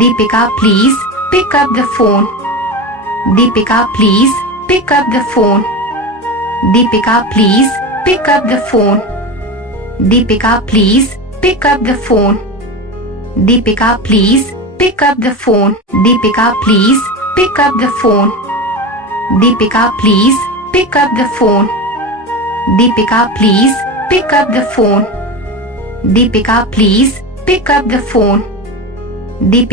Deepika, please pick up the phone. Deepika, please pick up the phone. Deepika, please pick up the phone. Deepika, please pick up the phone. Deepika, please pick up the phone. Deepika, please pick up the phone. Deepika, please pick up the phone. Deepika, please pick up the phone. Deepika, please pick up the phone. Deepika